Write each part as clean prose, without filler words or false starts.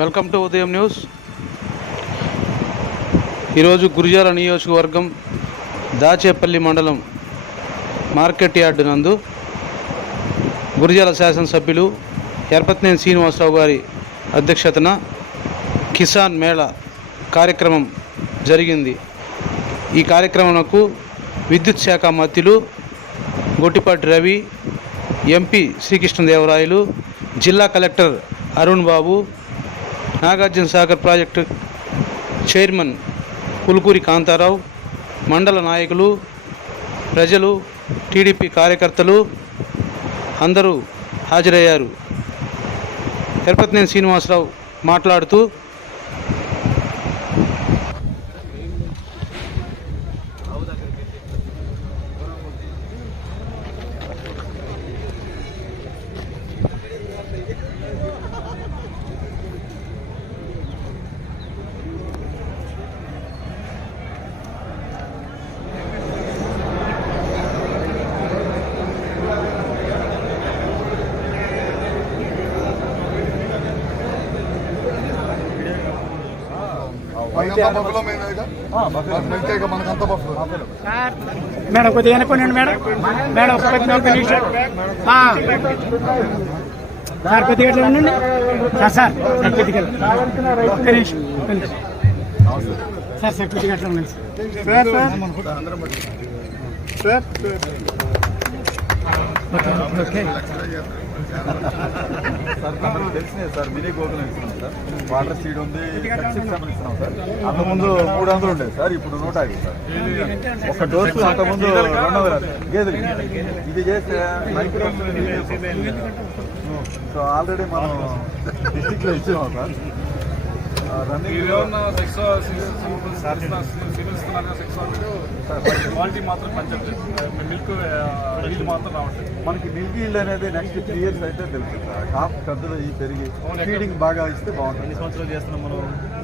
Welcome to ఉదయం news. ఈరోజు గురిజాల నియోజకవర్గం దాచేపల్లి మండలం మార్కెట్ యార్డు నందు గురిజాల శాసనసభ్యులు ఎర్పత్నేని శ్రీనివాసరావు గారి అధ్యక్షతన కిసాన్ మేళా కార్యక్రమం జరిగింది. ఈ కార్యక్రమంకు విద్యుత్ శాఖ మంత్రులు గొట్టిపాటి రవి, ఎంపీ శ్రీకృష్ణదేవరాయలు, జిల్లా కలెక్టర్ అరుణ్ బాబు, నాగార్జున సాగర్ ప్రాజెక్టు చైర్మన్ పులుకూరి కాంతారావు, మండల నాయకులు, ప్రజలు, టీడీపీ కార్యకర్తలు అందరూ హాజరయ్యారు. ఎర్పత్నేని శ్రీనివాసరావు మాట్లాడుతూ మేడం కొద్దిగా అనుకోండి మేడం. మేడం ఒక 10 నిమిషం సార్, కొద్దిగా ఎట్లా ఉండండి సార్. కొద్దిగా ఒక్క నిమిషం సార్. కొద్దిగా ఎట్లా ఉండండి సార్. ఓకే తెలిసినాయి సార్. మినీ గోకులం ఇస్తున్నాం సార్. వాటర్ సీడ్ ఉంది, ఇస్తున్నాం సార్. అంతకుముందు 300 ఉండేది సార్, ఇప్పుడు 150 సార్. ఒక డోసు అంతకుముందు 200 గేదెలు. ఇది చేస్తే మైక్రో సో ఆల్రెడీ మనం డిస్ట్రిక్ట్లో ఇచ్చినాం సార్. క్వాలిటీ మాత్రం పంచట్లేదు. మిల్క్ ఈల్డ్ మాత్రం రావట్లేదు. మనకి మిల్క్ ఈల్డ్ అనేది నెక్స్ట్ 3 years అయితే తెలుస్తుంది సార్. కాపు పెద్దలు ఈ పెరిగి ఫీడింగ్ బాగా ఇస్తే బాగుంటుంది. ఎన్ని సంవత్సరాలు చేస్తున్నాం మనం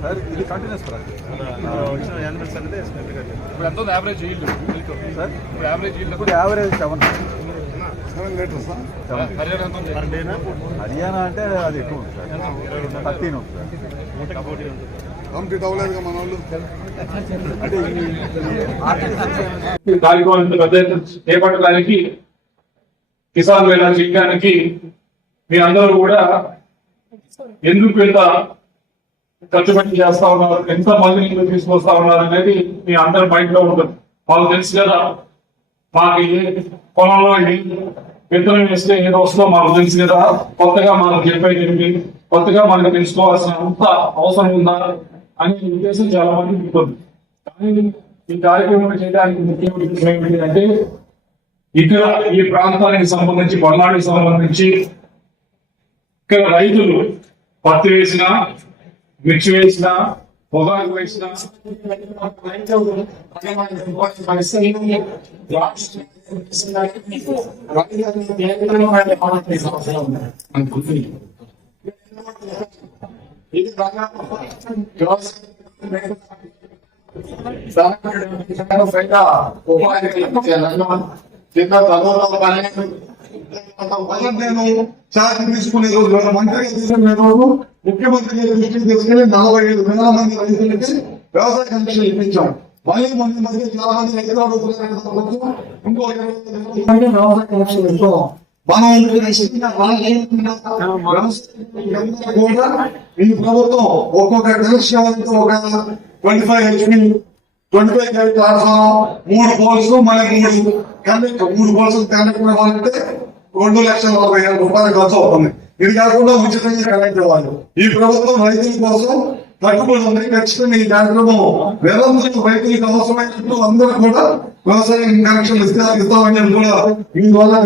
సార్? ఇది కంటిన్యూస్ ప్రాసెస్. యానిమల్స్ అనేది ఇప్పుడు ఎంత యావరేజ్ ఈల్డ్ మిల్క్ సార్? ఇప్పుడు యావరేజ్ ఈల్డ్ ఇప్పుడు యావరేజ్ 7 లీటర్స్. హర్యానా అంటే అది ఎక్కువ ఉంది సార్, 13 ఉంది సార్. కార్యక్రమం పెద్ద చేపట్టడానికి కిసాన్ మేళా చేయడానికి మీ అందరూ కూడా ఎందుకు ఇంత ఖర్చు పెట్టి చేస్తా ఉన్నారు, ఎంత మందిని తీసుకొస్తా ఉన్నారు అనేది మీ అందరి మైండ్ లో ఉంటుంది. మాకు తెలుసు కదా, మాకు పొలంలో విత్తనం వేస్తే ఏదో వస్తుందో మాకు తెలుసు కదా. కొత్తగా మనకు చెప్పేది, కొత్తగా మనకు తెలుసుకోవాల్సిన అంత అవసరం ఉందా అనే ఉద్దేశం చాలా మంది ఉంటుంది. కానీ ఈ కార్యక్రమం చేయడానికి ముఖ్య ఉద్దేశం ఏమిటి అంటే, ఇక్కడ ఈ ప్రాంతానికి సంబంధించి, పల్నాడుకి సంబంధించి ఇక్కడ రైతులు పత్తి వేసినా, మిర్చి వేసినా, పొగాకు వేసినా తీసుకునే రోజు మంత్రిగా తీసుకునే రోజు ముఖ్యమంత్రి దృష్టికి తీసుకెళ్లి 45,000 మంది రైతులకి వ్యవసాయ కమిషన్ ఇప్పించాం. మళ్ళీ మధ్య చాలా మంది రైతులు అడుగుతున్నారు, ఇంకో వ్యవసాయ కమిషన్ ఇస్తాం. మనం కూడా ఈ ప్రభుత్వం ఒక్కొక్క కనెక్షన్ ఒక 25 HP 25 kV ప్లాట్ఫామ్, 3 పోల్స్, మనకి 3 పోల్స్ కనెక్ట్ ఇవ్వాలంటే 2,40,000 రూపాయలు ఖర్చు అవుతుంది. ఇది కాకుండా ఉచితంగా కనెక్ట్ ఇవ్వాలి. ఈ ప్రభుత్వం రైతుల కోసం కట్టుబడి ఉంది. ఖచ్చితంగా ఈ కార్యక్రమం నిరంతరం రైతులకు అవసరమైనట్టు అందరూ కూడా వ్యవసాయ కనెక్షన్ ఇస్తామని కూడా ఈ ద్వారా